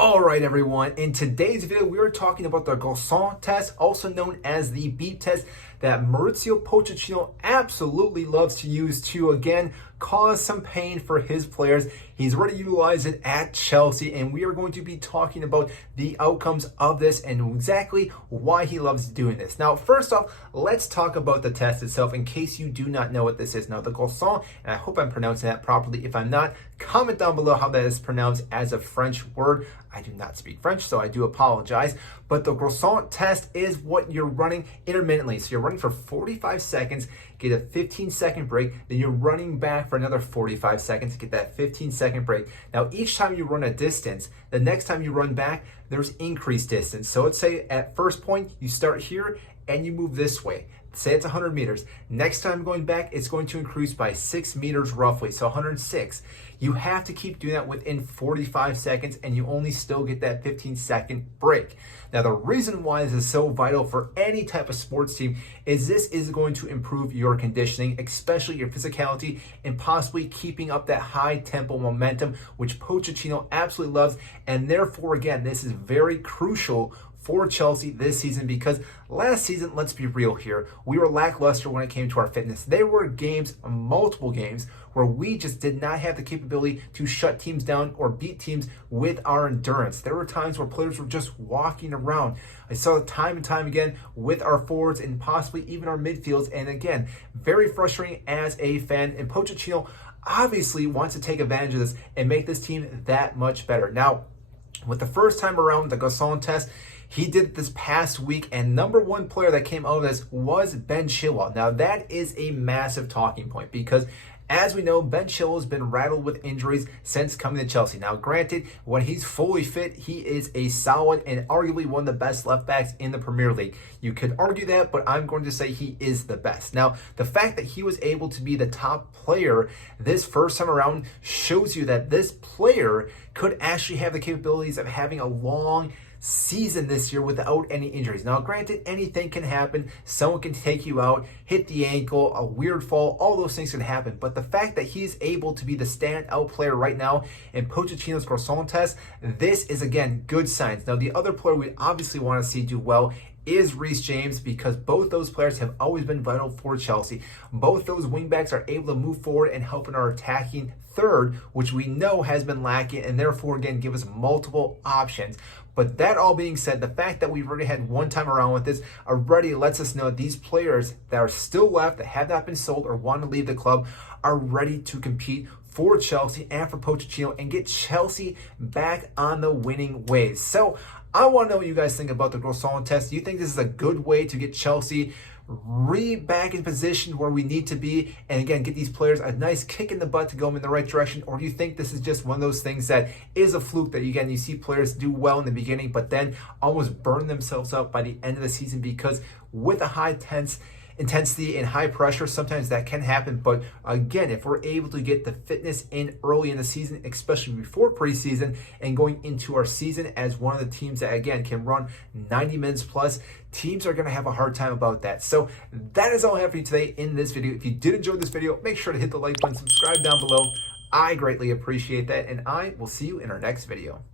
Alright everyone, in today's video we are talking about the Gacon test, also known as the beep test, that Mauricio Pochettino absolutely loves to use to, again, cause some pain for his players. He's already utilized it at Chelsea, and we are going to be talking about the outcomes of this and exactly why he loves doing this. Now, first off, let's talk about the test itself in case you do not know what this is. Now, the Gacon, and I hope I'm pronouncing that properly. If I'm not, comment down below how that is pronounced as a French word. I do not speak French, so I do apologize. But the Gacon test is what you're running intermittently. So you're running for 45 seconds, get a 15-second break, then you're running back for another 45 seconds to get that 15-second break. Now, each time you run a distance, the next time you run back, there's increased distance. So let's say at first point, you start here and you move this way. Say it's 100 meters. Next time going back, it's going to increase by 6 meters roughly, so 106. You have to keep doing that within 45 seconds, and you only still get that 15-second break. Now, the reason why this is so vital for any type of sports team is this is going to improve your conditioning, especially your physicality, and possibly keeping up that high tempo momentum, which Pochettino absolutely loves. And therefore, again, this is very crucial for Chelsea this season, because last season, let's be real here, we were lackluster when it came to our fitness. There were games, multiple games, where we just did not have the capability to shut teams down or beat teams with our endurance. There were times where players were just walking around. I saw it time and time again with our forwards and possibly even our midfields, and again, very frustrating as a fan. And Pochettino obviously wants to take advantage of this and make this team that much better. Now, with the first time around, the Gacon test, he did it this past week, and number one player that came out of this was Ben Chilwell. Now, that is a massive talking point because, as we know, Ben Chilwell's been rattled with injuries since coming to Chelsea. Now, granted, when he's fully fit, he is a solid and arguably one of the best left backs in the Premier League. You could argue that, but I'm going to say he is the best. Now, the fact that he was able to be the top player this first time around shows you that this player could actually have the capabilities of having a long season this year without any injuries. Now, granted, anything can happen. Someone can take you out, hit the ankle, a weird fall, all those things can happen. But the fact that he's able to be the standout player right now in Pochettino's Gacon test, this is, again, good signs. Now, the other player we obviously want to see do well is Reece James, because both those players have always been vital for Chelsea. Both those wingbacks are able to move forward and help in our attacking third, which we know has been lacking, and therefore, again, give us multiple options. But that all being said, the fact that we've already had one time around with this already lets us know these players that are still left, that have not been sold or want to leave the club, are ready to compete for Chelsea and for Pochettino and get Chelsea back on the winning ways. So I want to know what you guys think about the Gacon test. Do you think this is a good way to get Chelsea back in position where we need to be, and again, get these players a nice kick in the butt to go them in the right direction? Or do you think this is just one of those things that is a fluke, that again, you see players do well in the beginning but then almost burn themselves out by the end of the season? Because with a high intensity and high pressure, sometimes that can happen. But again, if we're able to get the fitness in early in the season, especially before preseason and going into our season as one of the teams that, again, can run 90 minutes plus, teams are going to have a hard time about that. So that is all I have for you today in this video. If you did enjoy this video, make sure to hit the like button, subscribe down below. I greatly appreciate that, and I will see you in our next video.